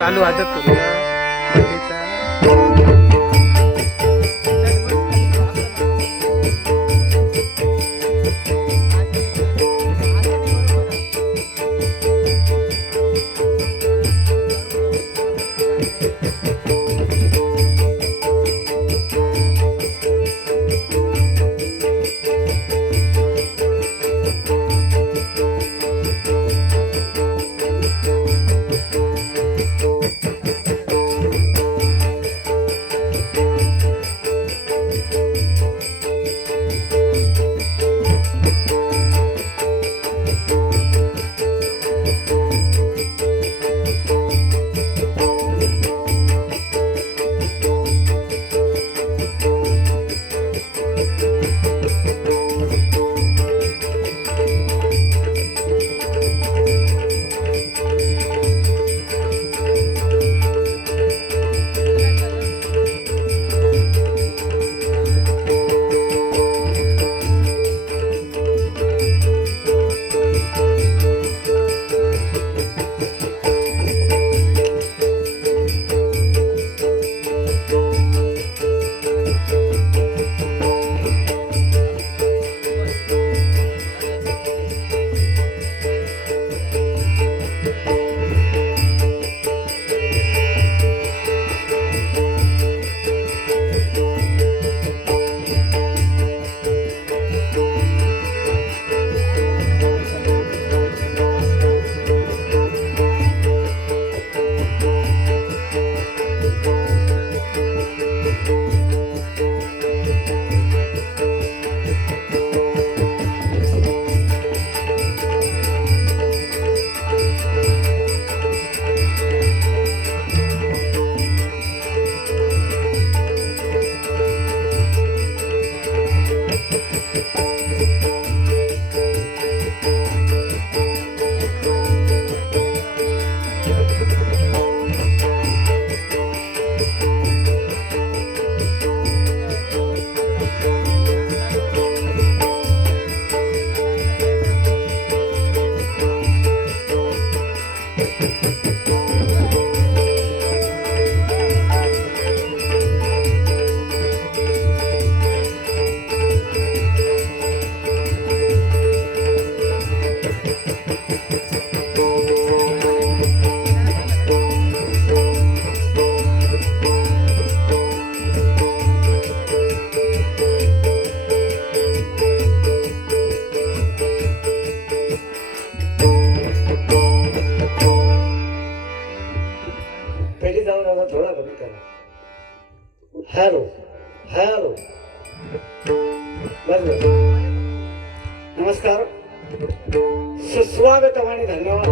चालू आदत करूया बर्थडेचा. थोडा कमी करा. हॅलो हॅलो नमस्कार, सुस्वागतम आणि धन्यवाद.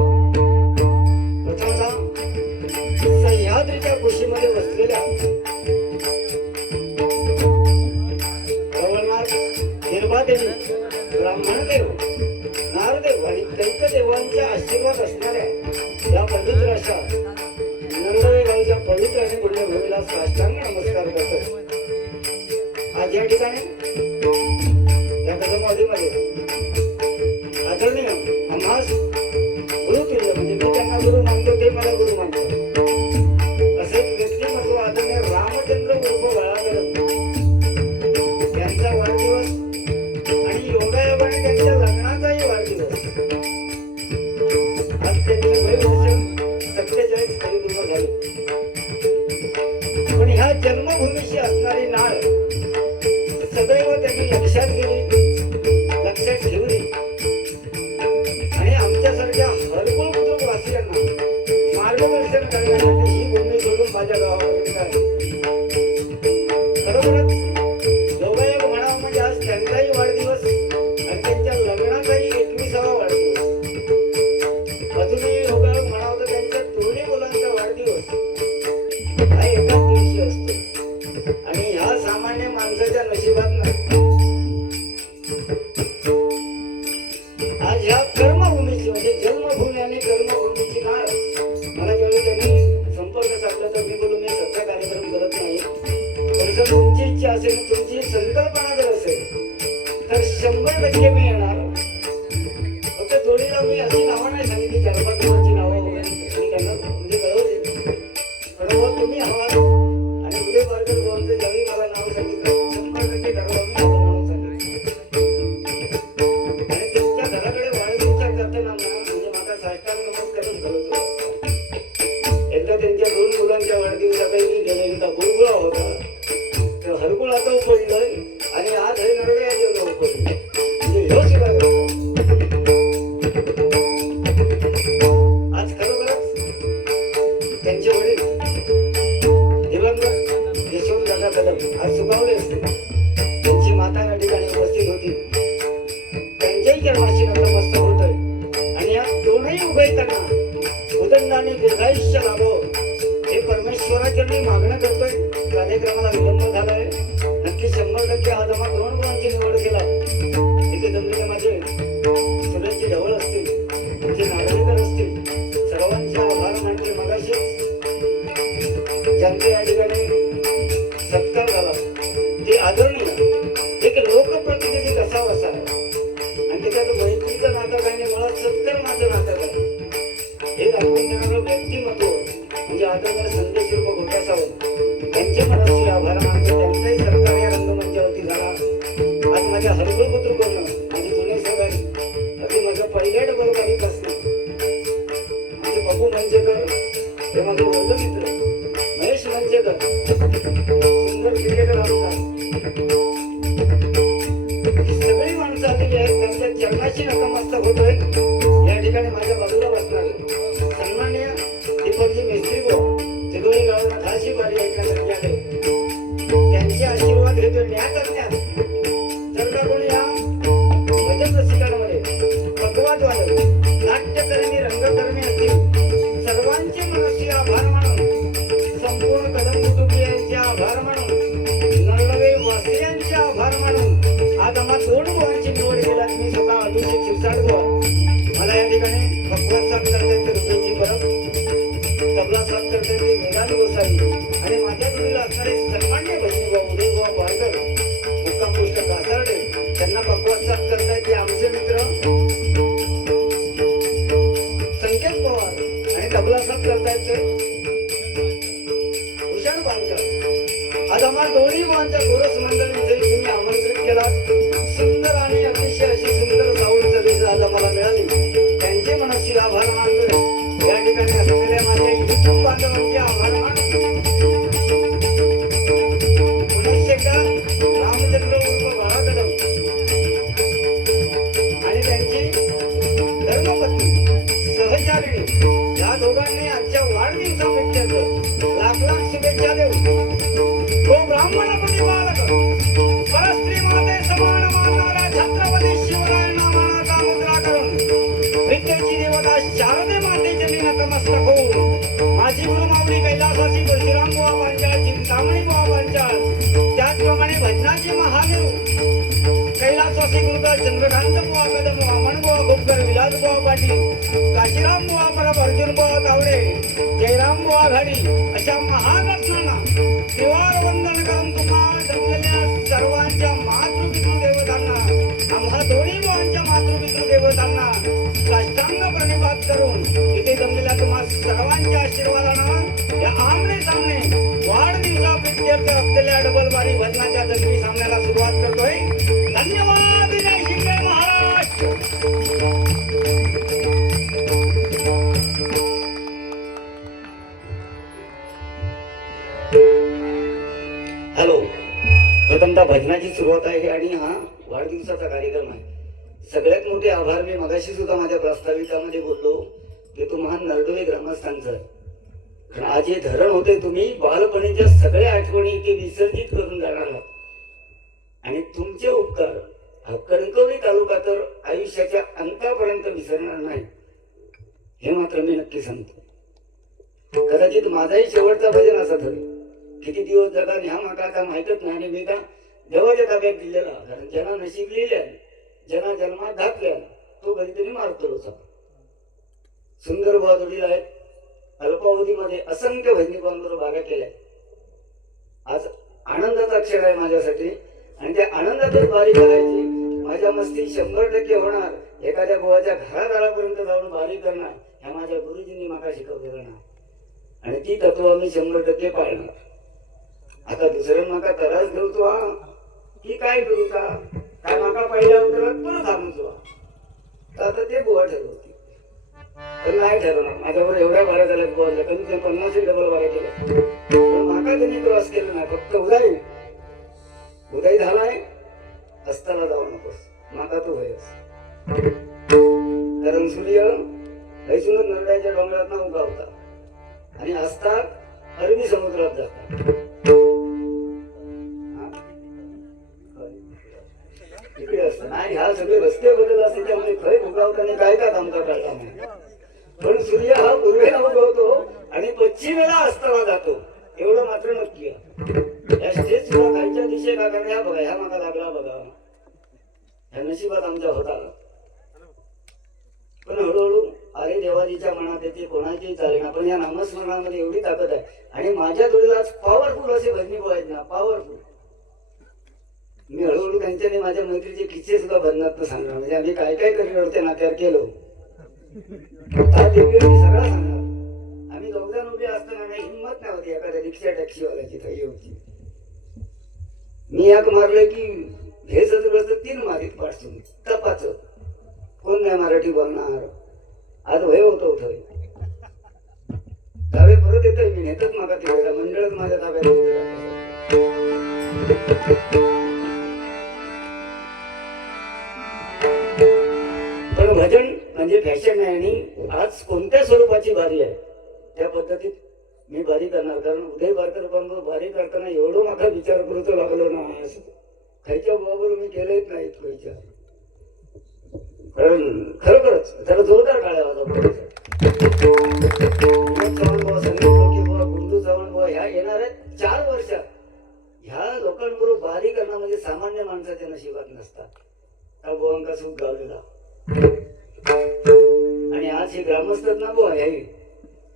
प्रथमतः सह्याद्रीच्या कुशीमध्ये बसलेल्या गवळनाथ, निर्मादेवी, ब्राह्मणदेव, नारदेव आणि दैत्यदेवांच्या आशीर्वाद असणाऱ्या या पवित्र अशा नंदवेगावच्या पवित्र आणि पुण्यभूमीला साष्टांग नमस्कार करतो. आज या ठिकाणी या कदमवाडीमध्ये आदरणीय आम्हास गुरुकिल्ल, म्हणजे मी त्यांना गुरु मानतो, ते मला गुरु मानतो, असे व्यक्तिमत्व आदरणीय रामचंद्र उर्फ बाळागड यांचा वाढदिवस आणि योगायोगाने त्यांच्या लग्नाचाही वाढदिवस. आज त्यांचे वय 47 परिपूर्ण झाले. पण ह्या जन्मभूमीशी असणारी नाळ सदैव त्यांनी लक्षात गेली, लक्षात ठेवली आणि आमच्यासारख्या हरकुळ बुद्रुक वासियांना मार्गदर्शन करण्यासाठी ही भूमी सोडून माझ्या गावामध्ये आली. खरोखरच योगायोग म्हणावं म्हणजे आज त्यांचाही वाढदिवस आणि त्यांच्या लग्नाचाही 21वा वाढदिवस. अजूनही योगायोग म्हणावं तर त्यांच्या दोन्ही मुलांचा वाढदिवस हा एकाच दिवशी असतो आणि ह्या सामान्य माणसाच्या नशिबात नाही. आज ह्या कर्मभूमीची म्हणजे जन्मभूमी आणि कर्मभूमीची नाळ मला ज्यावेळी त्यांनी संपर्क साधला तर मी बोलू, मी सध्या कार्यक्रम करत नाही, पण जर तुमची इच्छा असेल, तुमची संकल्पना जर असेल तर 100% मी येणार. फक्त जोडीला मी अशी नावं नाही सांगितली, 4-5 जणांची नावं वगैरे मी त्यांना म्हणजे कळवली. हवा आणि उदय पारकर भाऊंचं ज्यावेळी मला नाव सांगितलं 100% घराला मी आलो म्हणून सांगितलं. आणि त्यांच्या घराकडे वाढदिवसात जाताना म्हणजे माझा साष्टांग नमस्कारून करत होतो. एकदा त्यांच्या 2 मुलांच्या वाढदिवसापैकी गेलेला बुलबुळा होता, तो हरकुळा तो पडलं आणि आज हे नरडे जेवण पडले. म्हणजे ह्यो सुद्धा आज खरोखरच त्यांचे वडील दिवंगत यशवंतदादा कदम आज सुखावले असते. त्यांची माता या ठिकाणी उपस्थित होती. त्यांच्याही जन्माशी नतमस्तक होतोय आणि या दोनही उभयतांना उदंडाने दीर्घायुष्य लाभो हे परमेश्वराचरणी मागणं करतोय. कार्यक्रमाला विलंब झालाय. नक्की 100% आज आम्हा 2 मुलांची निवड केला. इथे जमलेले माझे सुरेशजी ढवळ असतील, तुमचे नागरिकर असतील, सर्वांचे आभार मानते. मगाशी ज्यांचा या ठिकाणी सत्कार झाला ते आदरणीय एक लोकप्रतिनिधी कसा असावा आणि त्याच्यात मैत्रीचं नातं काय नाही, मुळात सत्कर्माचं नातं काय हे दाखवून देणारं व्यक्तिमत्व म्हणजे आदरणीय संदेश रूप होता सावंत. त्यांचे मनस्वी आभार मानतो. त्यांचाही सरकार या रंगमंचावरती झाला. आज माझ्या हरकुळ पुत्र करणं माझे जुने सहकारी अगदी माझ्या पहिल्या डबल गाडीत असणं माझे बापू मंचेकर हे माझे वर्गमित्र महेश मंचेकर सुंदर क्रिकेटर असतात. ही सगळी माणसं आलेली आहेत. त्यांच्या चरणाशी नतमस्तक होतोय. या ठिकाणी माझ्या बाजूला बसणारे सन्माननीय दीपकजी मेस्त्री चिगोळी गावाला खाशी बारी ऐकण्यासाठी आले. त्यांचे आशीर्वाद घेतोय. न्याय जर का कोणी या भजन रसिकांमध्ये पकवादवादक नाट्यकर्मी रंगकर्मी असतील सर्वांचे मनस्वी आभार मानून संपूर्ण कदम कुटुंबियांचे आभार मानून नळवे वासियांचे आभार मानून आज आम्हा 2 बुवांची निवड केला. मी स्वतः अभिषेक शिरसाट बुवा मला या ठिकाणी पकवाद साथ करता येते रुपयाची परब तबला साथ करता येते वेदांत गोसावी आणि माझ्या जोडीला असणारे सन्मान्य भजनी भाऊ उदय बुवा पारकर मुक्काम पोस्ट कासारडे त्यांना पकवाद साथ करता येते आमचे मित्र संकेत पवार आणि तबला साथ करता येते भूषण पांचाळ. आज आम्हा दोन्ही बुवांच्या कोरस मंडळींचे तुम्ही आमंत्रित केला. सुंदर आणि अतिशय अशी सुंदर साऊंड सर्व्हिस आज आम्हाला मिळाली. त्यांचे मनस्वी आभार मानतोय. या ठिकाणी असलेल्या माझ्या युट्यूब बांधवांचे आभार मानतो. पुन्हा एकदा रामचंद्र उर्फ बाळा कदम आणि त्यांची धर्मपत्नी सहचारिणी या दोघांनी आजच्या वाढदिवसानिमित्त लाख लाख शुभेच्छा देऊ. तो ब्राह्मणपती बालक परस्त्री माते समान मानणारा छत्रपती शिवराय नामाचा मुद्रा करून विद्येची देवता शारदे मातेचे नतमस्तक होऊन माझी गुरु माऊली कैलासाची परशुराम बुवा पांचाळ चिंतामणी बुवा पांचाळ त्याचप्रमाणे भजनाची महामेरू कैलासवासी गुरुदा चंद्रकांत बुवा कदम वामन बुवा गुप्कर विलास बुवा पाटील काशीराम बुवा परब अर्जुन बुवा तावडे जयराम बुवा घाडी अशा महारत्नांना त्रिवार वंदन करून तुम्हा जमलेल्या सर्वांच्या मातृपितृ देवतांना आम्हा दोन्ही बुवांच्या मातृपितृ देवतांना साष्टांग प्रणिपात करून इथे जमलेल्या तुम्हा सर्वांच्या आशीर्वादानं या आमने सामने वाढदिवसाप्रित्यर्थ असलेल्या डबल बारी भजनाच्या जंगी सामन्याला सुरुवात करतोय. धन्यवाद विजय शिंदे महाराज. हॅलो, प्रथमतः भजनाची सुरुवात आहे आणि हा वाढदिवसाचा कार्यक्रम आहे. सगळ्यात मोठे आभार मी मगाशी सुद्धा माझ्या प्रास्ताविकामध्ये बोललो की तो महान नरडोळे ग्रामस्थांचा आहे. कारण आज हे धरण होते तुम्ही बालपणीच्या सगळ्या आठवणी ते विसर्जित करून जाणार आहात आणि तुमचे उपकार हा कणकवली तालुका तर आयुष्याच्या अंतापर्यंत विसरणार नाही हे मात्र मी नक्की सांगतो. कदाचित माझाही शेवटचा भजन असा ठरेल. किती दिवस जगा ह्या माका आता माहीतच नाही आणि मी का देवाच्या ताब्यात दिलेला. कारण ज्यांना नशीब लिहिल्या ज्यांना जन्मात घातल्या तो कधीतरी मारतो रोचा. सुंदर बुवा जोडीला आहेत. अल्पावधीमध्ये असंख्य भजनीपांबरोबर बाऱ्या केल्या. आज आनंदाचा क्षण आहे माझ्यासाठी आणि त्या आनंदातच बारी करायची. माझ्या मस्ती 100% होणार. एखाद्या बुवाच्या घरादारापर्यंत जाऊन बारी करणार ह्या माझ्या गुरुजींनी मला शिकवलेलं ना. आणि ती तत्व आम्ही 100% पाळणार. आता दुसऱ्या माका त्रास देवतो की काय करू का काय माका पहिल्या उतरत परत थांबतो. आता ते बुवा ठरवते पण नाही ठरवणार. माझ्यावर एवढ्या बारा झाल्या बुवाच्या कमी ते 50 डबल बारा केल्या पण माका त्यांनी क्रॉस केलं नाही. फक्त उदय झालाय अस्ताला जाऊ नकोस माका तो होयस. कारण सूर्य हैसूनच नरड्याच्या डोंगरात ना उगावता आणि असतात अरबी समुद्रात जातात. इकडे असतात नाही ह्या सगळे रस्ते बदल असते त्यामुळे खय उगावताना काय का काम करता नाही. पण सूर्य हा पूर्वेला उगवतो आणि पश्चिमेला अस्ताला जातो एवढं मात्र नक्की आहे. या स्टेज सुद्धा खालच्या दिशे का कारण ह्या बघा ह्या मागा लागला बघा ह्या नशिबात आमच्या होता. पण हळूहळू अरे देवाजीच्या मनात येते कोणाचीही चालेना. पण या नामस्मरणामध्ये एवढी ताकद आहे आणि माझ्या जोडीला आज पॉवरफुल असे भजनी आहेत ना पॉवरफुल. मी हळूहळू त्यांच्याने माझ्या मैत्रीचे किस्से सुद्धा भजनात सांगणार. म्हणजे आम्ही काय काय करिअर त्या नात्यावर केलो सगळं सांगणार. आम्ही दोघजण उभे असताना काही हिंमत नाही होती एखाद्या रिक्षा टॅक्सीवाल्याची थई होती. मी याक मारलं की हे सगळं 3 मारीत पाठसून तपाच कोण नाही मराठी बोलणार. आज वय होतो थय जावे परत येतोय मी नेतच मागा ते मंडळच माझ्या ताब्यात. पण भजन म्हणजे फॅशन आहे आणि आज कोणत्या स्वरूपाची बारी आहे त्या पद्धतीत मी बारी करणार. कारण उदय बारकर बरोबर बारी करताना एवढं माझा विचार करतो लागलो ना खायच्या बरोबर मी केलेच नाहीत खायच्या. कारण खरोखरच त्याला जोरदार टाळ्या वाजवा. चव्हाण बुवा संगीत लोकी बुवा गुंडू चव्हाण बुवा ह्या येणाऱ्या 4 वर्षात ह्या लोकांबरोबर बारी करणं म्हणजे सामान्य माणसाच्या नशिबात नसतात. त्या बुवांका सुख गावलेला आणि आज हे ग्रामस्थात ना बुवा ह्या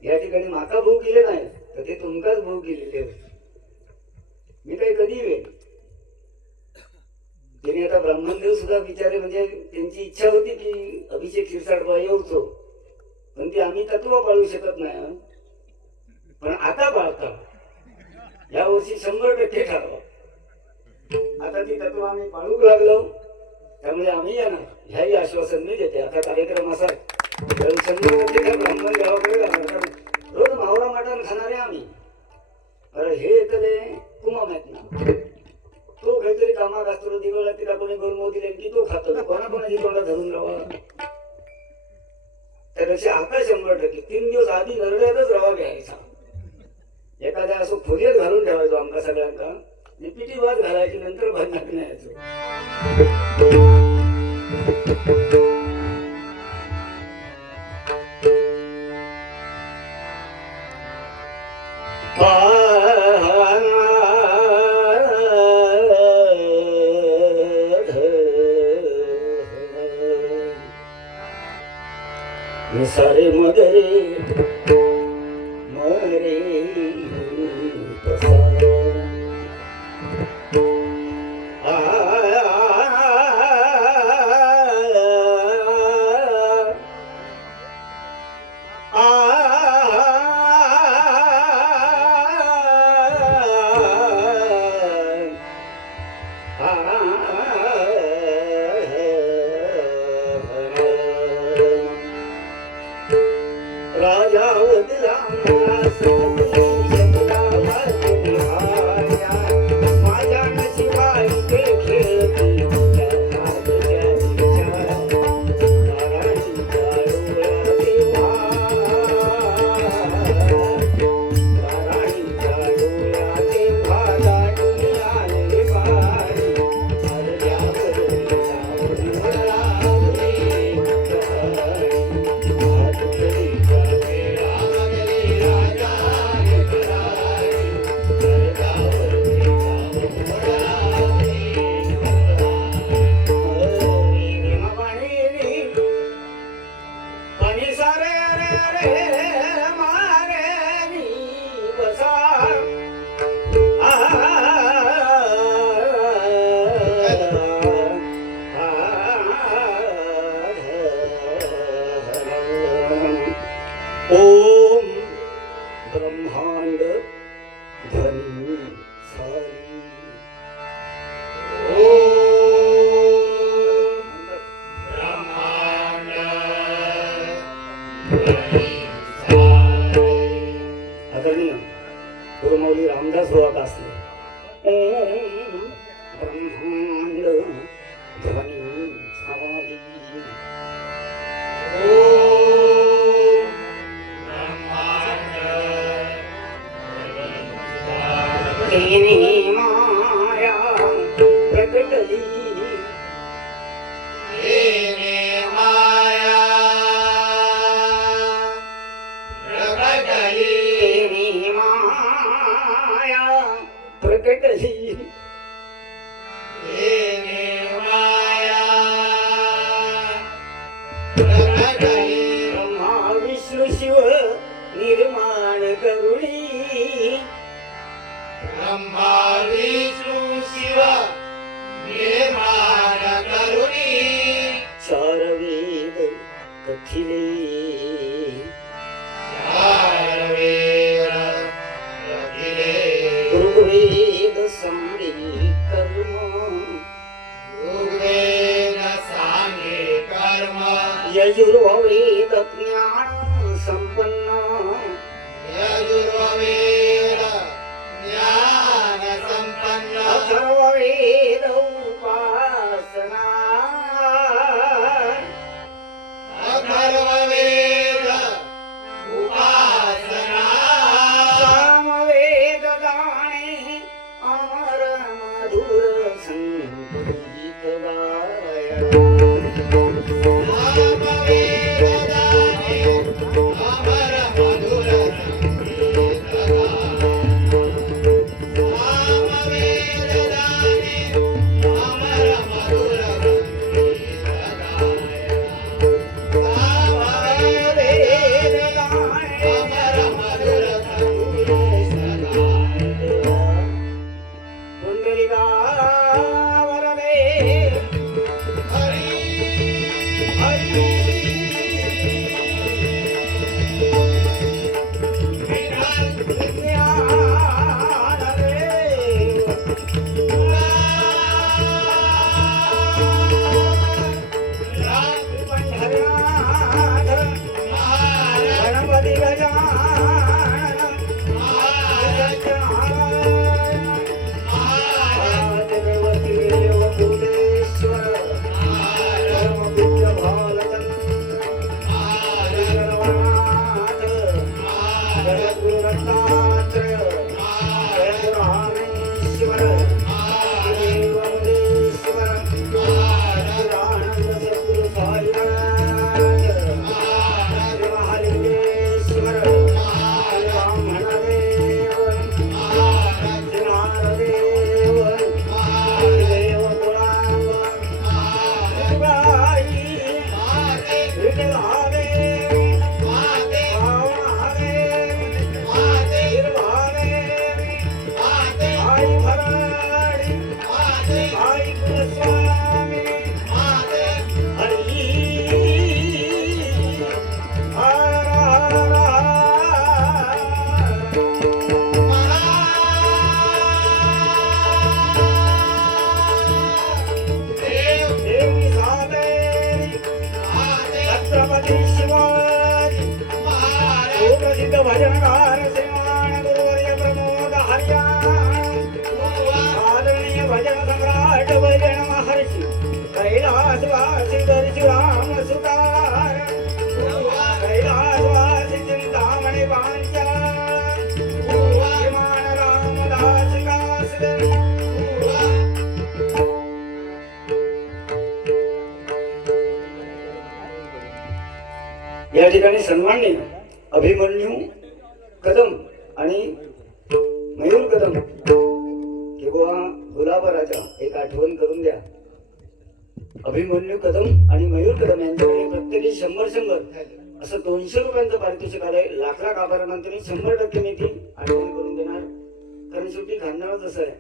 या ठिकाणी माका भाऊ केले नाही तर ते तुमकाच भाऊ केलेले. मी काही कधी वेळ तिने आता ब्राह्मणदेव सुद्धा विचारे म्हणजे त्यांची इच्छा होती की अभिषेक शिरसाट बुवा येऊचो पण ती आम्ही तत्व पाळू शकत नाही. पण आता पाळता या वर्षी 100% ठरवा. आता ती तत्व आम्ही पाळू लागलो त्यामुळे आम्ही येणार ह्याही आश्वासन मी देते. आता कार्यक्रम असा 100% त्या ब्राह्मण देवाकडे जाणार. रोज मावळा मटण खाणारे आम्ही. अरे हे येतले कुमा माहित ना तो काहीतरी कामात असतो दिवळा तिला कोणी गोलमो दिले की तो खातो कोणाकोणाची तोंडा धरून राहा. त्यापेक्षा आता 100% 3 दिवस आधी नरड्यातच रवा घ्यायचा. एखाद्या असं फुरियत घालून ठेवायचो आमका सगळ्यांका पिटी वाज घालायची नंतर भजनात न्यायचो. सारे मगरे मरे राजा ब्रह्मांड ध्वनी सारी आदरणीय गुरुमौली रामदास बाबा कासले ओम ब्रह्मांड ध्वनी सारी तेने माया प्रकटली तेने माया प्रकटली ब्रह्मा विष्णू शिव निर्माण करुणी चार वेद कथिले ऋग्वेद सांगे कर्म यजुर्वेद ज्ञान संपन्न अथर्ववेद उपासना सामवेद गाणे अमर मधुर संगीत गणपती गजानन देवती देवभूतेश्वर परमपूज्य भालचंद्र जगद्गुरु दत्तात्रय जय रामेश्वर देवदेश्वर सच्चिदानंद सद्गुरु साईनाथ श्री महालिंगेश्वर श्री ब्राह्मणदेव श्री नारदेव श्री देवकुलांब श्री बाई विठलादेवी आई भराडी आई कुलस्वामी हरी हर देवी सादेवी छत्रपती शिवाजी सुप्रसिद्ध भजनकार श्रीमान गुरुवर्य प्रमोद हरियाणा आदरणीय भजन सम्राट भजन महर्षी कैलासवासी दर्शुराम सुतार कैलासवासी चिंतामणि पांचाल श्रीमान रामदास कासकर या ठिकाणी सन्माननीय अभिमन्यू कदम आणि मयूर कदम किंवा गुलाबा राजा एक आठवण करून द्या. अभिमन्यू कदम आणि मयूर कदम यांच्याकडे प्रत्येकी 100 असं 200 रुपयांचं पारितोषिक आलंय. लाख लाख आभारानंतर 100% मी ती आठवण करून देणार. कारण शेवटी खानदारच असं आहे.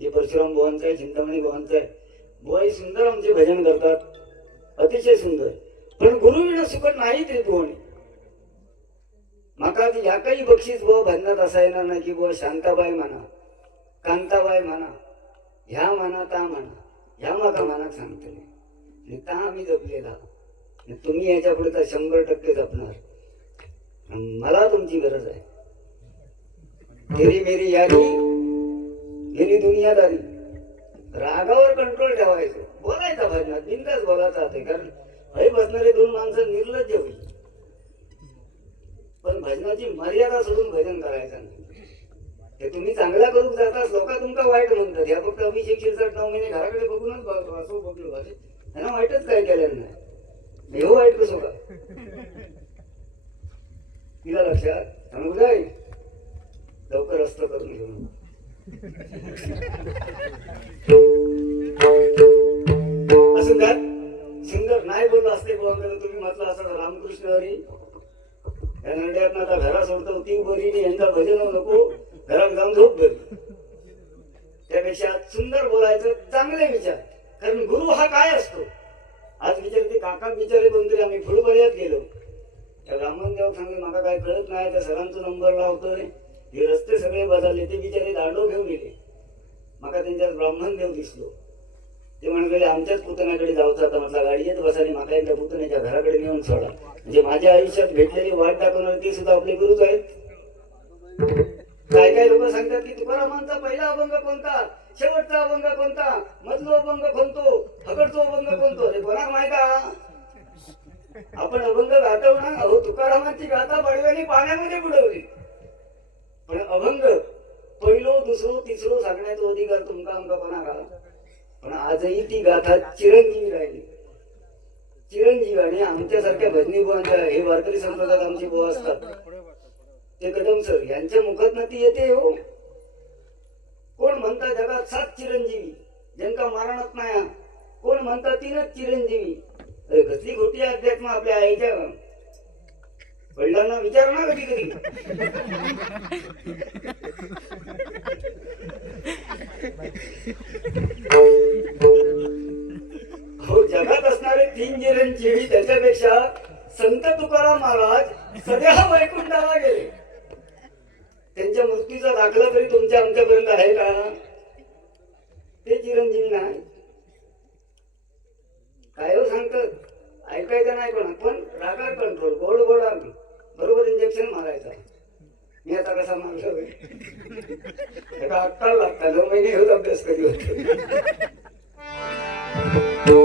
जे परशुराम बुवांचं आहे, चिंतामणी बुवांचं आहे. बुवाई सुंदर आमचे भजन करतात, अतिशय सुंदर. पण गुरुविना सुखद नाही त्रिभुवनी. माका ती ह्या काही बक्षीस बुवा भजनात असायला ना की बुवा शांताबाई म्हणा, कांताबाई म्हणा, ह्या म्हणा ता म्हणा, ह्या माका मनात सांगतले आणि ता आम्ही जपलेला. तुम्ही याच्या पुढे तर 100% जपणार. मला तुमची गरज आहे. तेरी मेरी यारी गेली दुनियादारी. रागावर कंट्रोल ठेवायचं, बोलायचा भजनात बिंदास बोलायचा आहे. कारण हे बसणारे दोन माणसं निर्लज्ज होईल. पण भजनाची मर्यादा सोडून भजन करायचं नाही. ते तुम्ही चांगला करून जाताच लोक तुमका वाईट म्हणतात. या फक्त अभिषेक शिरसाट 9 महिने घराकडे बघूनच असं बघलो पाहिजे. त्यांना वाईटच काही केलेलं नाही. हे वाईट कसो का तिला लक्षात सांगू जाईल. लवकर असतं करून घेऊन असं का सुंदर नाही बोललो असते तुम्ही म्हटलं असं रामकृष्ण हरी या नड्यात आता घरा सोडतो ती बरी यांचा भजन नको, घरात जाऊन झोप बरी. त्यापेक्षा सुंदर बोलायचं, चांगले विचार. कारण गुरु हा काय असतो. आज विचारते काका बिचारे कोणतरी आम्ही फुलबर्यात गेलो. त्या ब्राह्मण देव सांगले मला काय कळत नाही, त्या सरांचा नंबर लावतोय. हे रस्ते सगळे बदलले. ते बिचारे दांडो घेऊन गेले. माका त्यांच्यात ब्राह्मण देव दिसलो. ते म्हणले आमच्याच पुतण्याकडे जाऊचा आता म्हटलं गाडी येत बसाने माका एकदा पुतण्याच्या घराकडे नेऊन सोडा. म्हणजे माझ्या आयुष्यात भेटलेली वाट दाखवणारे ते सुद्धा आपले गुरुच आहेत. काय काय लोक सांगतात की तुकारामांचा पहिला अभंग कोणता, शेवटचा अभंग कोणता, मधलो अभंग कोणतो, फकडतो अभंग कोणतो. अरे कोणाला माहित आहे. आपण अभंग गातो ना. अहो तुकारामांची गाथा बडव्याने पाण्यामध्ये बुडवली. पण अभंग पहिलो दुसरो तिसरो सांगण्याचा अधिकार तुमका आमका कोणा का. पण आजही ती गाथा चिरंजीवी राहिली. चिरंजीवी. आणि आमच्यासारख्या भजनी बुवांच्या हे वारकरी संप्रदायात आमची बुवा असतात ते कदम सर यांच्या मुखात ती येते. हो कोण म्हणता जगात 7 चिरंजीवी ज्यांका मारणत नाही. कोण म्हणता 3च चिरंजीवी. अरे कसली खोटी अध्यात्म आपल्या आईच्या वडिलांना विचार ना कधी कधी. हो जगात असणारे 3 चिरंजीवी त्याच्यापेक्षा संत तुकाराम महाराज सध्या वैकुंठाला गेले. त्यांच्या मृत्यूचा दाखला तरी तुमच्या आमच्यापर्यंत आहे का. ते चिरंजीवी नाही. काय हो सांगतात ऐकायचं नाही कोणा. पण रागार कंट्रोल गोड गोड आम्ही बरोबर इंजेक्शन मारायचा. मी आता कसा मारलो अक्काल लागता 9 महिने होत अभ्यास कधी होतो.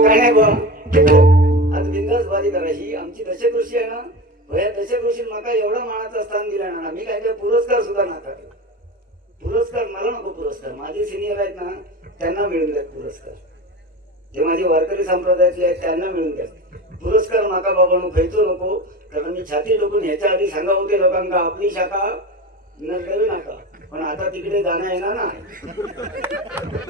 काय नाही बा आज बिंदास बारी करायची. आमची दशकृषी आहे ना. या दशकृषी माका एवढा मानाचा स्थान दिला ना. मी काय पुरस्कार सुद्धा नाकारला. पुरस्कार मला नको. पुरस्कार माझे सिनियर आहेत ना त्यांना मिळून द्यात पुरस्कार. जे माझे वारकरी संप्रदायातले आहेत त्यांना मिळून द्या पुरस्कार. माका बाबांनो खायचो नको. कारण मी छाती टोकून ह्याच्या आधी सांगा होते लोकांना आपली शाखा नसलेलं नका. पण आता तिकडे जाणं येणार ना.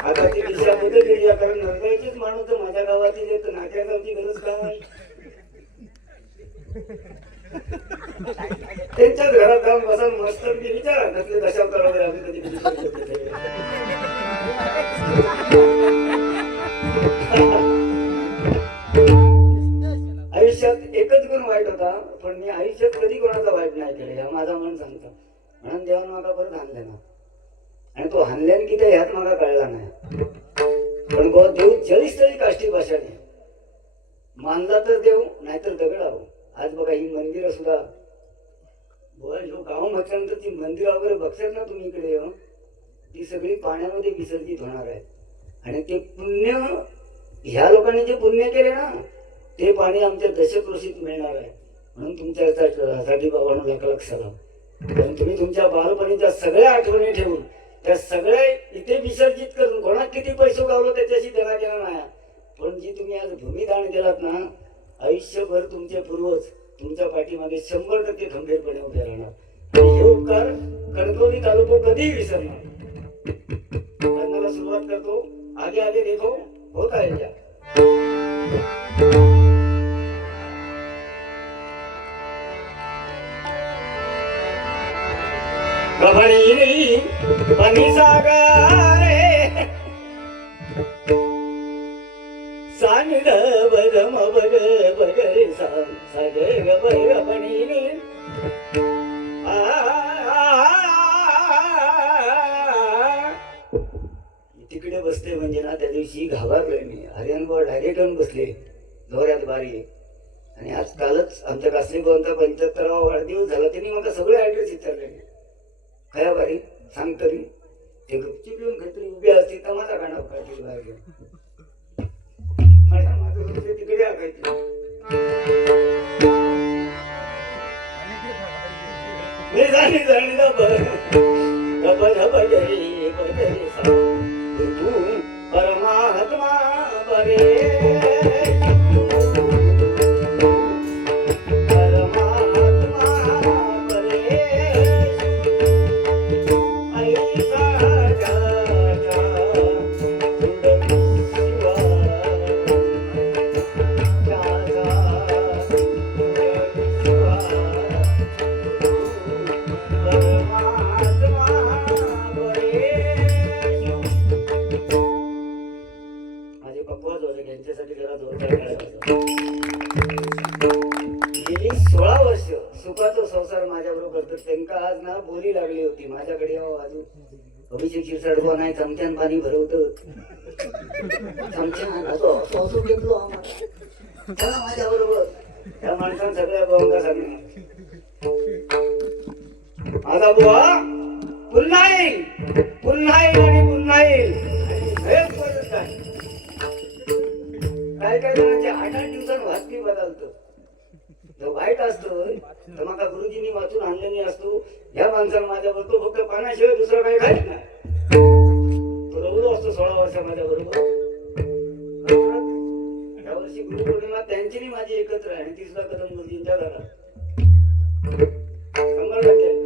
आता ती दिशा बदललेली आहे. कारण नरकाळीचीच माणूस माझ्या गावातील येत नाक्या गावची गरज काय. त्यांच्याच घरात जाऊन बसा मस्त विचारा नसले दशावतार वगैरे आम्ही कधी आयुष्यात एकच गुण वाईट होता. पण मी आयुष्यात कधी कोणाचा वाईट नाही केलं हा माझा मन सांगतो. म्हणून देवान मला परत हाणले ना. आणि तो हाणल्यान की ह्यात मला कळला नाही. पण देव जळीस तरी काष्टी भाषाने मानला तर देव नाहीतर दगड आहो. आज बघा ही मंदिरं सुद्धा गाव म्हटल्यानंतर ती मंदिरं वगैरे बघतात ना तुम्ही इकडे ती सगळी पाण्यामध्ये विसर्जित होणार आहे. आणि ते पुण्य ह्या लोकांनी जे पुण्य केले ना ते पाणी आमच्या दशकृषीत मिळणार आहे. म्हणून तुमच्यासाठी बाबांनो लाख लाख सलाम. कारण तुम्ही तुमच्या बालपणीच्या सगळ्या आठवणी ठेवून त्या सगळ्या इथे विसर्जित करून कोणात किती पैसे गावलो त्याच्याशी देणा घेणा नाही. पण जी तुम्ही आज भूमिदान दिलात ना आयुष्यभर तुमचे पूर्वज तुमच्या पाठीमागे 100% खंबीरपणे उभे राहणार. हे उपकार कणकवली तालुका कधी विसरणार. मला सुरुवात करतो. आगे आगे देखो होता है क्या. गभरी पाणी सागरे सानिद बगम बग बगरे सागे गबर गबणी बसले म्हणजे ना त्या दिवशी घाबरलोय मी. हरियाणवर डायरेक्ट येऊन बसले जोऱ्यात बारी. आणि आज कालच आमच्या कासलीबाईंचा 75वा वाढदिवस झाला. त्यांनी मला सगळे ऍड्रेस विचारले. खया बारी सांग तरी. ते गपचूप येऊन काहीतरी उभी असते तर माझा गाणं काढली बाहेर घेऊन. माझं लक्ष तिकडे आकायचं. मी जाणी जाणी तू परमात्मा बरे यांच्यासाठी जरा जोरदार गेली 16 वर्ष सुखाचा संसार माझ्या बरोबर. तर त्यांना आज ना बोली लागली होती माझ्याकडे. अजून अभिषेक शिरसाडवा नाही चमच्यान पाणी भरवत चमच्यान असं घेतलो आम्हाला माझ्या बरोबर. त्या माणसानं सगळ्या भावंगा सांगणार माझा बुवा पुन्हा येईल पुन्हा येईल आणि पुन्हा येईल. काय काय जणांचे 8-8 दिवसांत वाचती बदलतं. वाईट असतं तर मका गुरुजींनी वाचून आणलेली असतो. या माणसाला माझ्या बरोबर फक्त पाण्याशिवाय दुसरं काही खायच नाही. बरोबर असतो 16 वर्ष माझ्या बरोबर. या वर्षी गुरुपौर्णिमा त्यांची नाही माझी एकत्र आहे. आणि 30वा कदम गुरुजींच्या घरात 100%.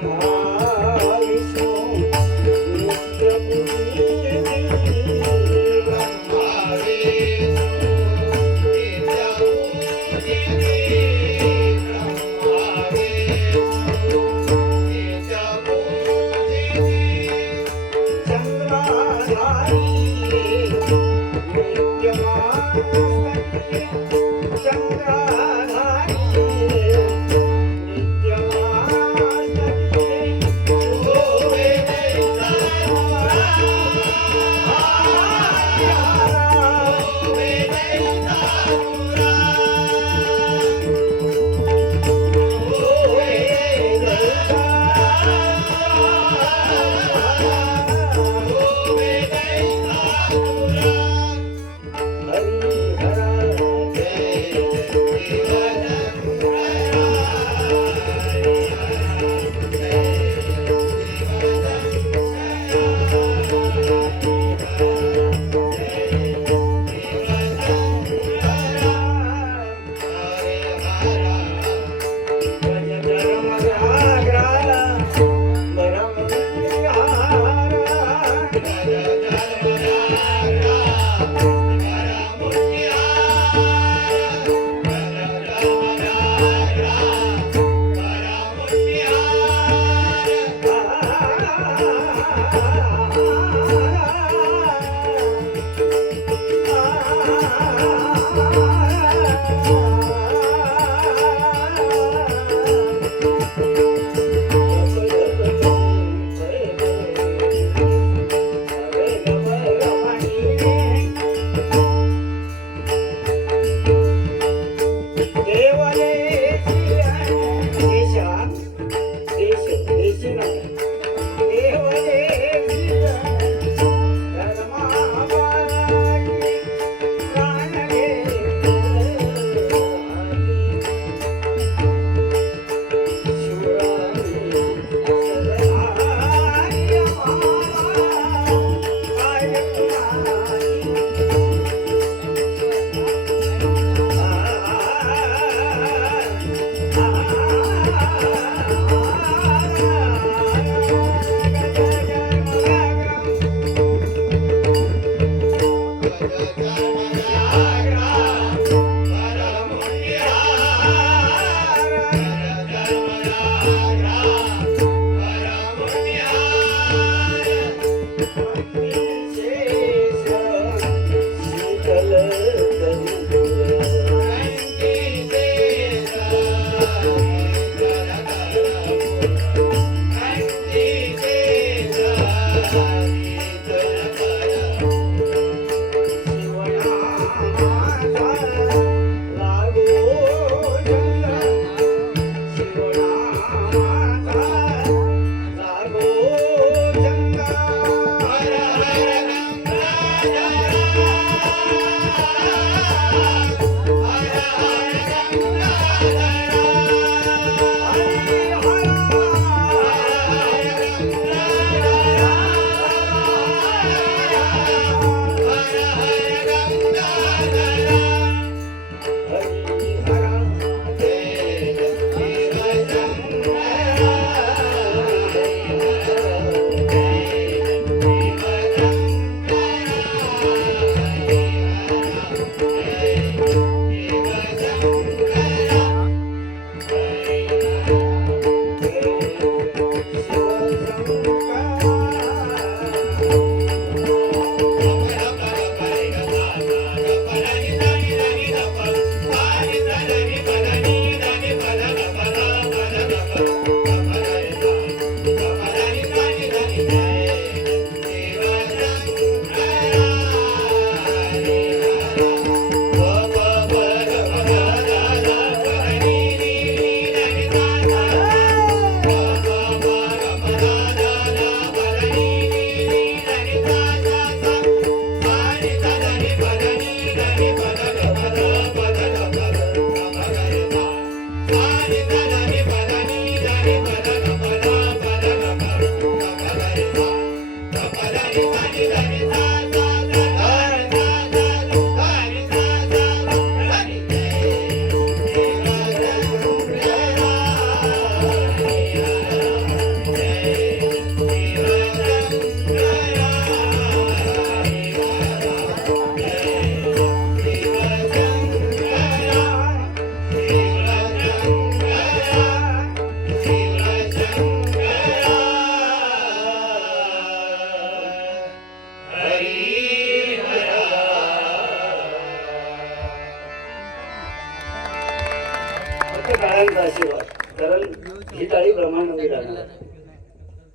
ब्रह्मा विष्णू नित्यपूजिते. चंद्राधारी नित्यमास्तके. चंद्राधारी नित्यमास्तके.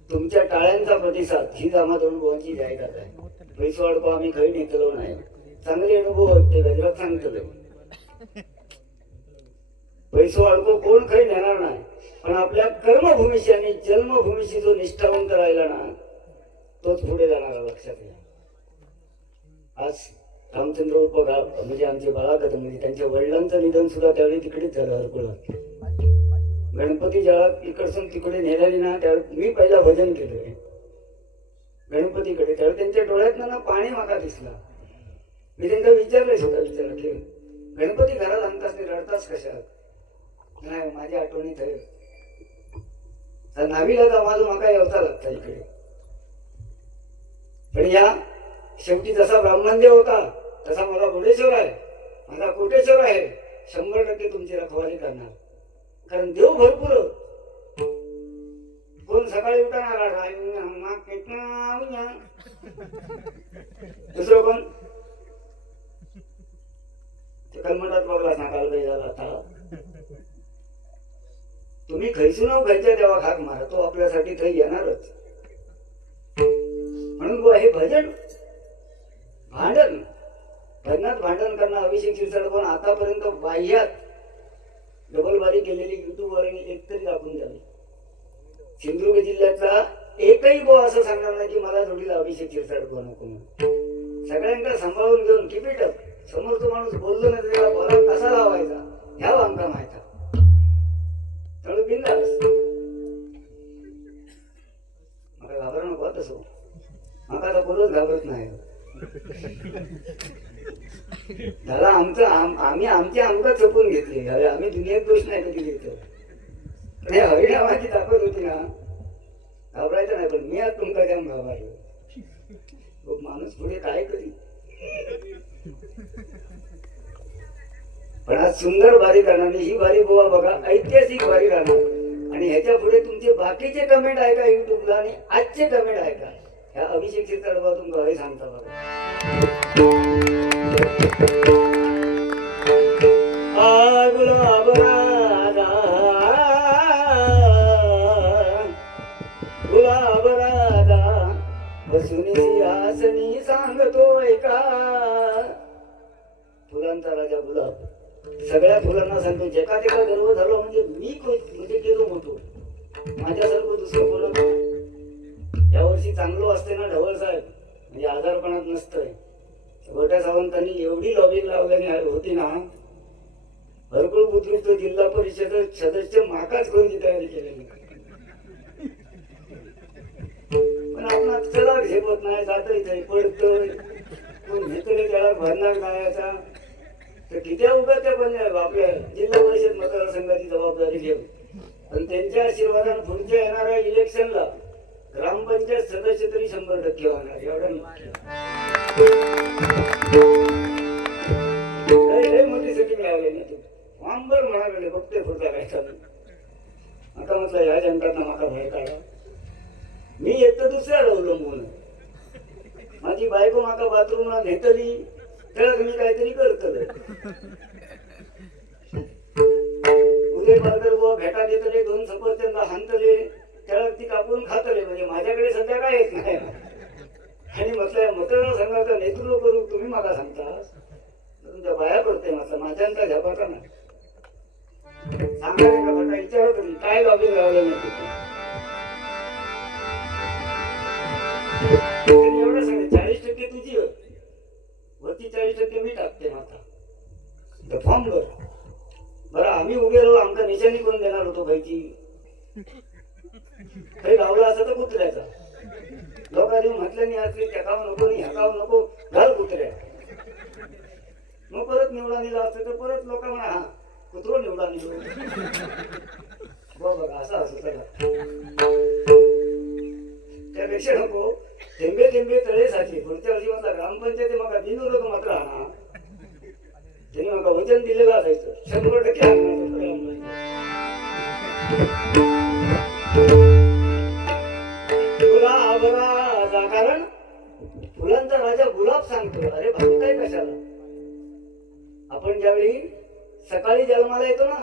तुमच्या टाळ्यांचा प्रतिसाद ही आम्हा दोन बुवांची जाहिरात आहे. पैसे वाढको आम्ही खरी नेतलो नाही. चांगले अनुभव आहेत ते गजरात सांगतले. पैसे वाढको कोण खरी नेणार नाही, पण आपल्या कर्मभूमीशी आणि जन्मभूमीशी जो निष्ठावंत राहिला ना तोच पुढे जाणारा. लक्षात घ्या. आज रामचंद्र उर्फ म्हणजे आमचे बाळाकथ म्हणजे त्यांच्या वडिलांचं निधन सुद्धा त्यावेळी तिकडेच झालं हरकुळात. गणपती ज्याला इकडसून तिकडे नेल्याने ना त्यावेळी मी पहिला भजन केलं गणपतीकडे. त्यावेळी त्यांच्या डोळ्यात ना पाणी माका दिसला. मी त्यांना विचारले सुद्धा विचार की गणपती घरात आणताच नाही रडताच कशात. नाही माझ्या आठवणीत आहे नावीला तर माझं माका यावचा लागता इकडे. पण या शेवटी जसा ब्राह्मणदेव होता तसा माझा बुडेश्वर आहे, माझा कोटेश्वर आहे. 100% तुमची रखवाली करणार. कारण देव भरपूर. कोण सकाळी उठणार दुसरं कोण कलमटात बघला ना काल काही झाला आता. तुम्ही खैसून खायच्या तेव्हा खाक मारा, तो आपल्यासाठी काही येणारच. म्हणून हे भजन भांडण भजनात भांडण करणं अभिषेक शिरसाट आतापर्यंत बाह्यात डबलबारी केलेली युट्यूबवर एक तरी दाखवून झाली. सिंधुदुर्ग जिल्ह्यातला एकही बो असं सांगणार नाही की मला जोडीला अभिषेक शिरसाट नको म्हणून. सगळ्यांना सांभाळून घेऊन किपीटक समोरचा माणूस बोललो ना त्याला बोला कसा लावायचा ह्या आमका माहिती. त्यामुळे बिंदास मला घाबरा नको तसं. माका तर कोणच घाबरत नाही. त्याला आम्ही आमच्या आमका जपून घेतले. आम्ही दुनियेत दोष नाही कधी घेतो. पण हे हरिनामाची ताकद होती ना घाबरायचं नाही. पण मी आज तुमका जाम घाबरलो. माणूस पुढे काय कधी. पण आज सुंदर बारी करणार ही बारी बुवा बघा ऐतिहासिक बारी राहणार. आणि ह्याच्या पुढे तुमचे बाकीचे कमेंट ऐका युट्यूबला आणि आजचे कमेंट ऐका. ह्या अभिषेक शिरसाट तुमका हे सांगता बघा. गुलाब राजा गुलाब राजा बसून सिंहासनी सांगतोय का. फुलांचा राजा गुलाब सगळ्या फुलांना सांगतो जेका तेका गर्व झालो म्हणजे मी म्हणजे गेलो होतो. माझ्यासारखं दुसरं बोलत. यावर्षी चांगलं असते ना ढवळ साहेब म्हणजे आजारपणात नसतंय. गोट्या सावंतांनी एवढी लॉबिंग लावल्याने होती ना भरपूर बुद्रुक जिल्हा परिषद सदस्य माकाच करून तयारी केलेली. पण आपण चला झेपत नाही जातय पडतोय कोण घेतले त्याला भरणार गायाचा. तर किती उभ्या त्या पण आपल्या जिल्हा परिषद मतदारसंघाची जबाबदारी घेऊन. पण त्यांच्या आशीर्वादाने पुढच्या येणाऱ्या इलेक्शनला ग्रामपंचायत सदस्य तरी 100% होणार. एवढं मोठी सेटिंग लावलेली तू वांबर म्हणाले बघते पुढचा काय चालू. आता म्हटलं ह्या जनतांना माका भय काढा. मी एक तर दुसऱ्याला अवलंबून. माझी बायको माका बाथरूमला नेतली तर मी काहीतरी करतले. उदय पालकर बुवा भेटा देतले 2 सफरचंद हाणतले त्याला ती कापून खातले. म्हणजे माझ्याकडे सध्या काय येत नाही. आणि म्हटलं मतदारसंघाचं नेतृत्व करून तुम्ही मला सांगता तुमच्या बाया पडते. म्हटलं माझ्यांचा झपाटा नाही सांगायला का म्हटलं विचार तरी काय लॉबिंग लावलं नाही. एवढं सांगेल 40% तुझी वरती 40% मी टाकते. माता फॉर्म भर बरं. आम्ही उभे राहू आमचा निशाणी कोण देणार होतो भाईची. काही लावला असं तर कुत्र्याचा. लोकांनी म्हटलं नाही असले त्या काम नको नाही ह्या काम नको घाल कुत्र्या. मग परत निवडा दिला असतं तर परत लोक म्हणा हा कुत्रो निवडा निवडून बघा असं असं चला. त्यापेक्षा नको थेंबे थेंबे तळे साचे. पुढच्या वर्षी माझा ग्रामपंचायती मग बिनविरोध मात्र आणा. त्यांनी मला वचन दिलेलं असायचं 100% गुलाब राजा. कारण फुलांचा राजा गुलाब सांगतो. अरे भागताय कशाला. आपण ज्यावेळी सकाळी जन्माला येतो ना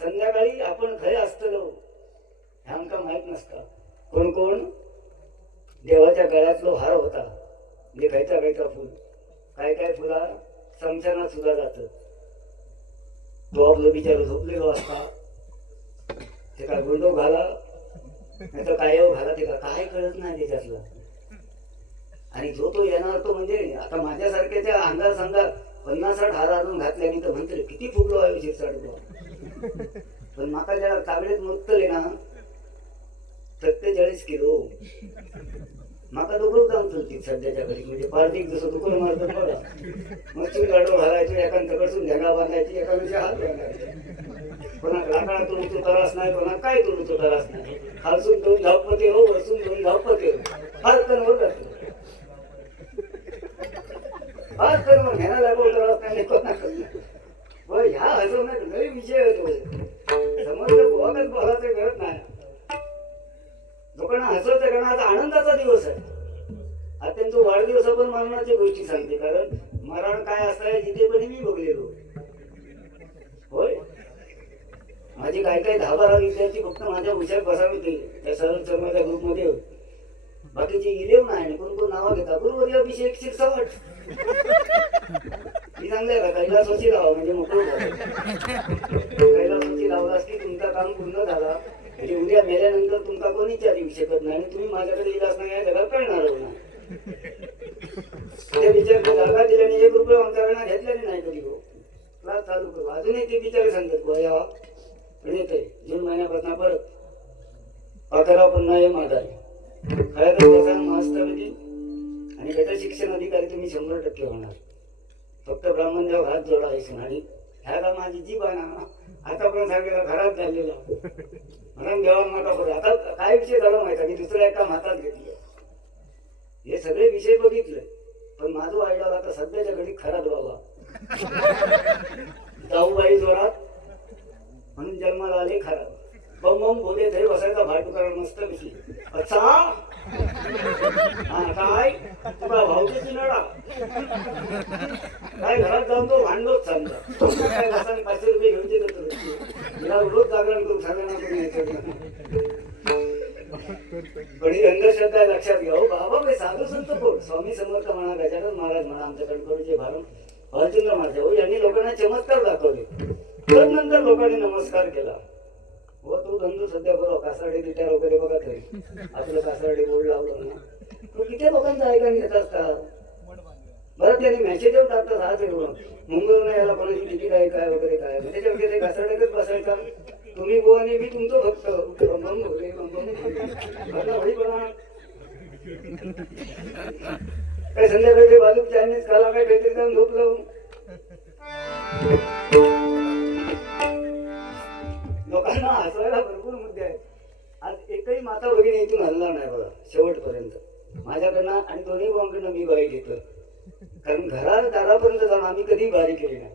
संध्याकाळी आपण खरे असतो हे आमका माहित नसतं. कोण कोण देवाच्या गळ्यातलो हार होता म्हणजे खायचा फुल काय काय फुला समशानात सुद्धा जात तो आपलं बिचार झोपलेलो असता ते काय गुंडो घाला नाही तर काय घाला ते काय कळत नाही त्याच्यातलं आणि जो तो येणार तो म्हणजे आता माझ्यासारख्याच्या अंगार सांगार 50-60 हार आणून घातल्याने तर म्हणते किती फुगलो आहे 60 पण माका ज्या कागडेत मुक्तले ना 47 किलो माका दोघं जाऊन चलतील सध्याच्या घडी म्हणजे पार्टिक जसं दुकान मारतात बघा मस्त गाडो घालायचो एकांकडसून झेंगा बांधायची एकांच्या हात बांधायचे कोणा लाकडा तुडूचो त्रास नाही कोणा काय तुडूचो त्रास नाही खालसून 2 धावपते हो वरसून 2 धावपते हो हात कन्वर जातो हात कर मग घ्यायला लागो त्रास नाही कोणा व ह्या हसवण्यात नवीन विषय होतो समोरच्या बोवाकच बोलायचं गरज नाही लोकांना हसवच्या कारण आज आनंदाचा दिवस आहे आता त्यांचा वाढदिवस आपण मानण्याच्या गोष्टी सांगते कारण मरण काय असताय जिथे पण मी बघलेलो होय माझी काय 10-12 विद्यार्थी फक्त माझ्या हुशार बसावी ते त्या सरळ चर्माच्या ग्रुपमध्ये बाकीचे इलेव नाही कोण नावं घेता गुरुवारी अभिषेक शिरसावट मी सांगले कैलासोची लावा म्हणजे मोकळं कैलासोची लावलास की तुमचं काम पूर्ण झाला म्हणजे उद्या मेल्यानंतर तुमचा कोणीच येऊ शकत नाही आणि तुम्ही माझ्याकडे इलाज नाही या जगात कळणार ना त्या बिचार जागा दिल्याने 1 रुपये आमच्याकडनं घेतल्याने नाही कधी हो क्लास चालू करू अजूनही ते बिचारे सांगतात बुवा यावा पण येते जून महिन्यापासून परत पाकराव पण नाही माझा खऱ्यातच बसा महास्थापिती आणि गट शिक्षण अधिकारी तुम्ही 100% होणार फक्त ब्राह्मण जेव्हा हात जोडायचे आणि ह्याला माझी जीभ आहे ना आतापर्यंत सांगितलं खराब झालेला म्हणून देवा माता बघा आता काय विषय झाला माहिती मी दुसऱ्या एका हातात घेतलं हे सगळे विषय बघितले पण माझं आयडॉल आता सध्याच्या घडी खराब बाबा जाऊबाई जोरात म्हणून जन्माला आले खराब बम बम बोले तरी बसायचा भाटुकार मस्त पैकी अच्छा हा काय तुला भाऊची नडा काय घरात जाऊन तो भांडलोच समजा काय बसाने 500 रुपये घेऊन देतो मला रोज जागरण करून सांगणार पण ही अंधश्रद्धा लक्षात घ्या हो बाबा मी साधू संत कोण स्वामी समर्थ म्हणा गजानन महाराज म्हणा आमच्या कणकवलीचे भारून भालचंद्र महाराज हो यांनी लोकांना चमत्कार दाखवले तर नंतर लोकांनी नमस्कार केला हो तो धंदो सध्या बरोबर कासारडे रिटायर वगैरे बघा तरी आपलं कासारडे बोर्ड लावलं ना तो किती लोकांचं ऐकून घेत असतात बरं त्यांनी मेसेजवर टाकतात आज मुंबईवरून यायला कोणाची तिकीट आहे काय वगैरे काय त्याच्या वगैरे कासारडेच बसायचा तुम्ही गो आणि मी तुमचं फक्त काय संध्याकाळी बाजू चायनीज खाला काय काहीतरी जाऊन झोपलो लोकांना हसवायला भरपूर मुद्दे आहेत आज एकही माता भगिनी इथून हल्ला नाही बघा शेवटपर्यंत माझ्याकडनं आणि दोन्ही भावांकडनं मी बाई घेतो कारण घरात दारापर्यंत जाऊन आम्ही कधी बारी केली नाही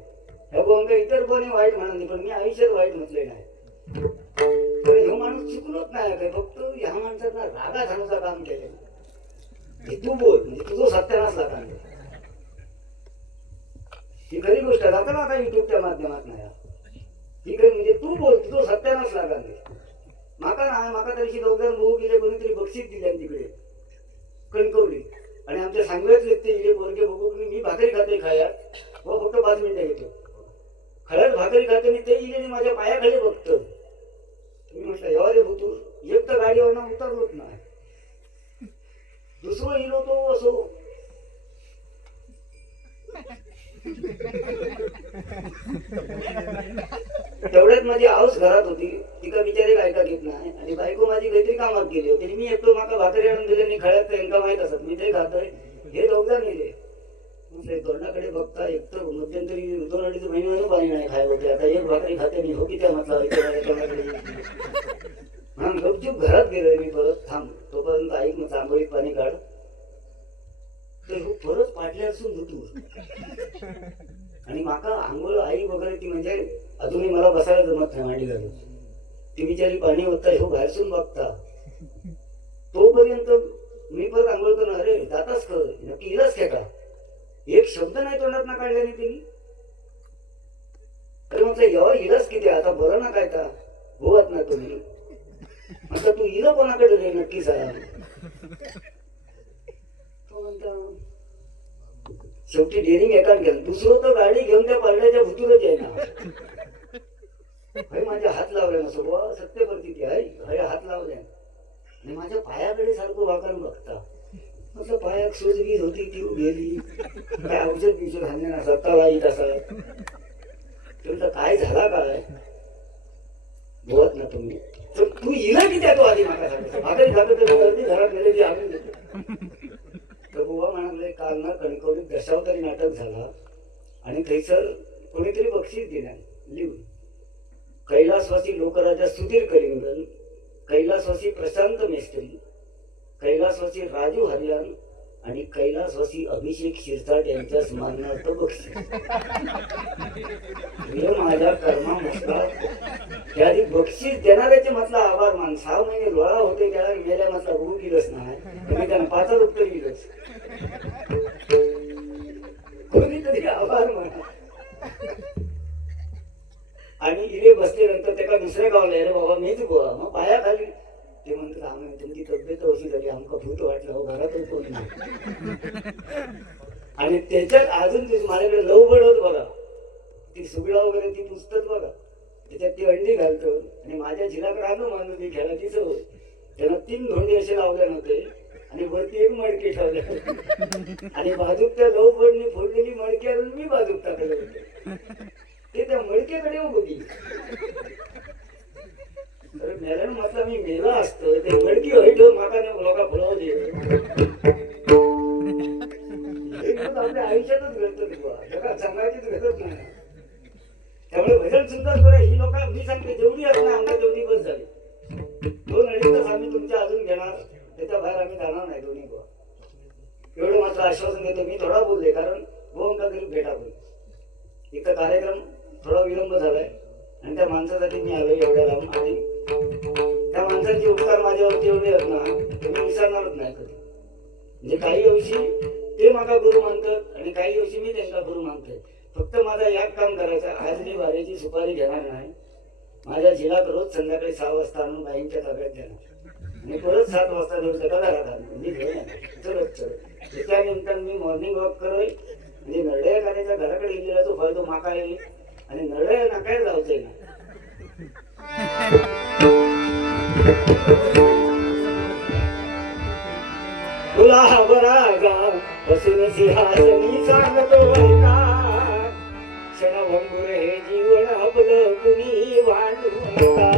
ह्या भावांकडे इतर कोणी वाईट म्हणत नाही पण मी आयुष्यात वाईट म्हटले नाही तर हे माणूस चुकलोच नाही काय फक्त ह्या माणसांना रागा झाण्याचं काम केलं तू बोल म्हणजे तुझं सत्यानाश लागणार ही खरी गोष्ट आहे आता आता युट्यूबच्या माध्यमात नाही ठीक आहे म्हणजे तू बोल तुझं सत्यानाश लागणार माका ना माका तरी 2 जण भाऊ गेले कोणीतरी बक्षीस दिले तिकडे कणकवली आणि आमच्या सांगव्यातले ते इले पोरगे बघू मी भाकरी खाते खाया व फक्त 5 मिनिटं घेतो खरंच भाकरी खाते मी ते इले माझ्या पायाखाली बघतो तुम्ही म्हटलं एव्हा रे भूतू एक तर गाडीवर ना उतरलोच नाही दुसरं इलो तो असो तेवढ्यात माझी आऊस घरात होती तिका बिचारी ऐका घेत नाही आणि बायको माझी काहीतरी कामात गेली होती मी एकटो माका भाकरी आणून दिले आणि खळ्यात त्यांना माहित असत मी ते खातोय हे 2 जण गेले म्हटले तोंडाकडे बघता एकटं मध्यंतरी 2-2.5 महिन्यानं पाणी नाही खाय होते आता एक भाकरी खाते मी हो की त्या म्हटला तोंडाकडे म्हणून गपचूप घरात गेलोय मी परत थांब तोपर्यंत ऐक मग आंघोळीत पाणी काढ तर परत पाटल्या असून धुतू आणि माका आंघोळ आई वगैरे ती म्हणजे अजूनही मला बसायला जमत नाही मांडी घालून ती बिचारी पाणी होता हे बाहेरसून बघता तोपर्यंत मी परत आंघोळ करणार अरे जाताच कर नक्की इलाच काय का एक शब्द नाही तोंडात ना काढल्याने तिने अरे म्हटलं एवढा इलाज किती आता बरं ना काय का होत ना तुम्ही आता तू इलं कोणाकडे रे नक्की सांग. तो म्हणता शेवटी डेअरिंग एकाच गेलं, दुसरं तर गाडी घेऊन त्या परड्याच्या भुतूरच आहे ना. भाई माझ्या हात लावला ना सोबा सत्य परिस्थिती आहे. भाई हात लावल्या आणि माझ्या पायाकडे सारखं वाकारून बघता. म्हटलं पायात सूजबीज होती ती गेली, काय औषध बिषध घालणे ना स्वतःला येत असं. तुमचा काय झाला काय बोलत ना तुम्ही. तर तू इला की त्या तो आधी माका सांगायचं भाकरी खात तर घरात गेले की आम्ही तर बुवा म्हणाले काल ना कणकवलीत दशावतारी नाटक झाला आणि थैसर कोणीतरी बक्षीस दिल्या लिहून. कैलासवासी लोकराजा सुधीर कलिंगन, कैलासवासी प्रशांत मेस्त्री, कैलासवासी राजू हरियान आणि कैलासवासी अभिषेक शिरसाट यांच्या स्मरणार्थ बक्षीस. माझ्या कर्मा म्हटला त्याआधी बक्षीस देणाऱ्याचे म्हटलं आभार मान. 6 महिने लोळा होते त्याला गेल्या म्हटलं गुरु केलंच नाही तुम्ही त्यांना 5 उत्तर दिलंच. कोणीतरी आभार माना. आणि इथे बसल्यानंतर त्याला दुसऱ्या गावाला अरे बाबा मीच गोवा मग पाया खाली ते म्हणतात आम्ही तुमची तब्येत अशी झाली आमका भूत वाटलं हो घरातच कोण नाही. आणि त्याच्यात अजून माझ्याकडे लवबड होत बघा ती सुगडा वगैरे ती पुस्तक बघा त्याच्यात ती अंडी घालतो आणि माझ्या झिलाकडे आणू मानू ती घ्यायला तिचं होत. त्याला 3 धोंडे असे लावले नव्हते आणि वरती 1 मडके ठेवले आणि बाजूक त्या लवबडनी फोडलेली मडकी आणून मी बाजूक टाकले होते. ते त्या मडकेकडे बघी तर मेल्यानं म्हटलं मी मेला असतो ते मडकी होईट माका लोका फुलावली. आपल्या आयुष्यातच घडतं तुला जगात सांगायचीच घडत नाही. त्यामुळे भजन सुंदर बरं ही लोक मी सांगते जेवढी असणार आमच्या तेवढी बस झाली. 2-2.5 तास आम्ही तुमच्या अजून घेणार त्याच्या बाहेर आम्ही जाणार नाही दोन्ही गोवा. एवढं मात्र आश्वासन देतो. मी थोडा बोलले कारण गोवंका तरी भेटा बोल इथं कार्यक्रम थोडा विलंब झालाय आणि त्या माणसासाठी मी आलो एवढ्या लांब. आणि त्या माणसाचे उपकार माझ्यावरती एवढे आहेत ना ते मी विसरणारच नाही कधी. म्हणजे काही अंशी ते माका गुरु मानतात आणि काही अंशी मी त्यांना गुरु मानते. फक्त माझा याक काम करायचं आज मी वाऱ्याची सुपारी घेणार नाही. माझ्या झिलात रोज संध्याकाळी 6 वाजता आणून बाईंच्या ताब्यात देणार आणि परत 7 वाजता देऊ का घरात मी घेऊन चलत त्या निमित्तानं मी मॉर्निंग वॉक करोय म्हणजे नरड्या गाण्याच्या घराकडे गेलेला तो फायदो माका येईल आणि नरड्या नाकाय जायचंय ना. तुला बरागा बसून सिंहासनी सांगतो ऐका क्षणभंगुर हे जीवन आपलं कुणी वाढू नका.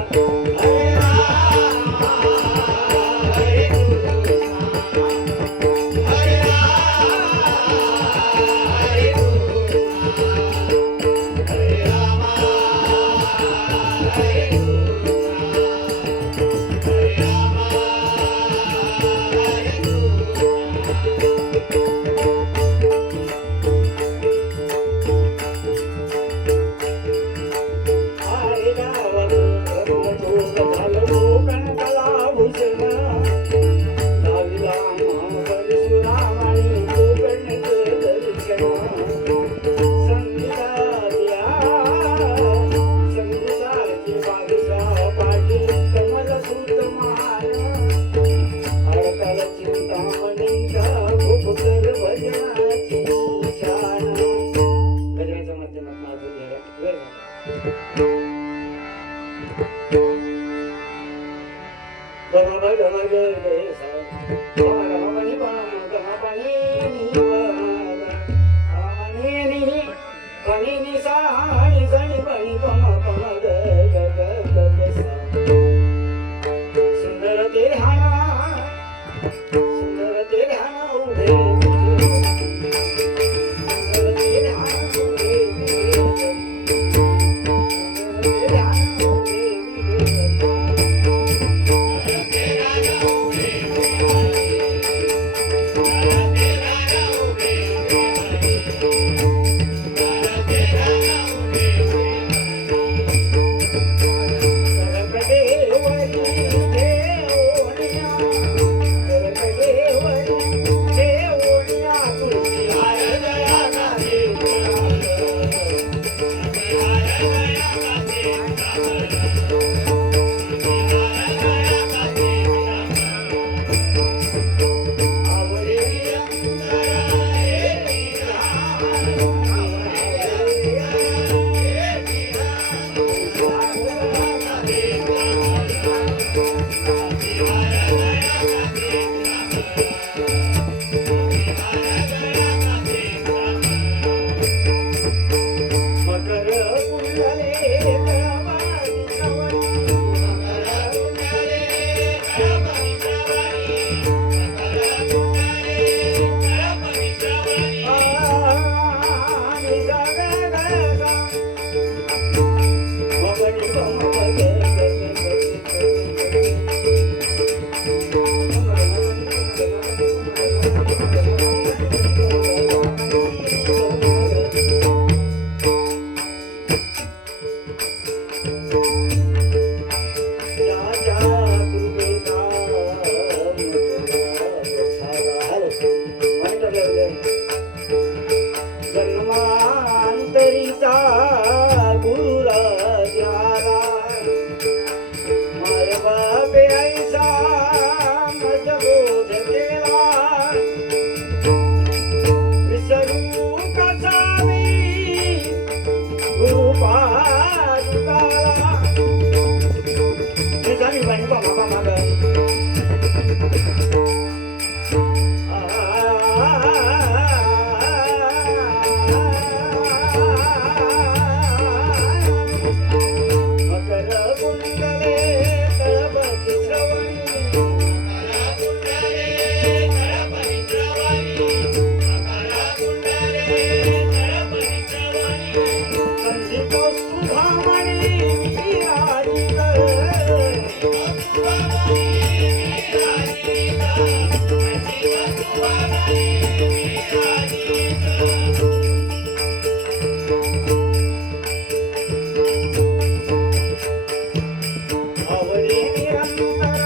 आवडे निरंतर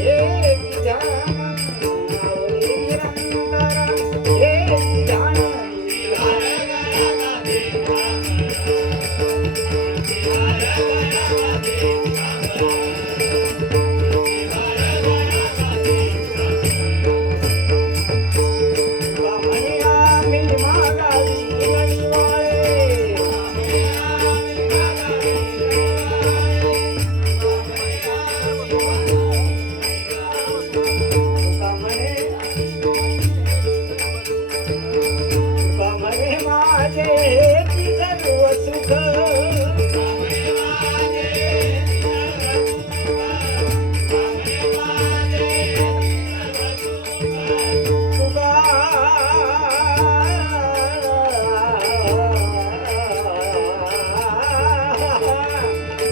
एक ध्यान, आवडे निरंतर एक ध्यान. कामणी आम्ही मागावी गणिवाळे. कामणे माझे हेती सर्व सुख. तुका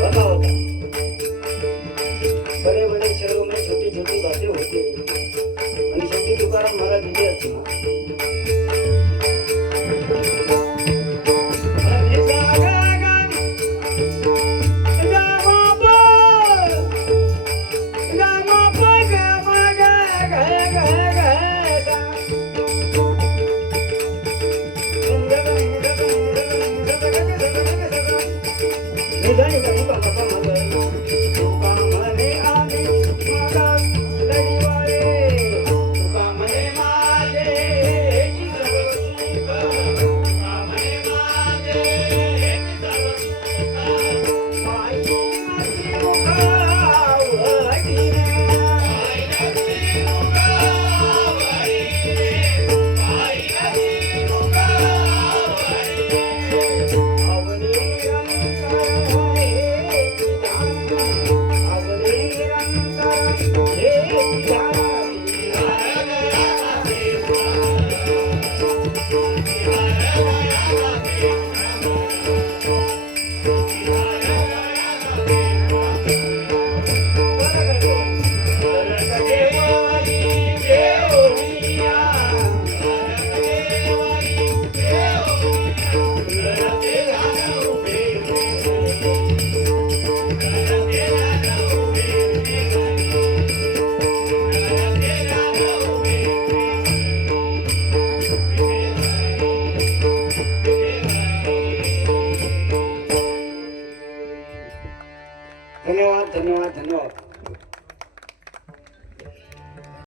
बघा होता. बड़े बड़े शहरों में छोटी छोटी बातें होती हैं. आणि शेवटी तुकाराम महाराज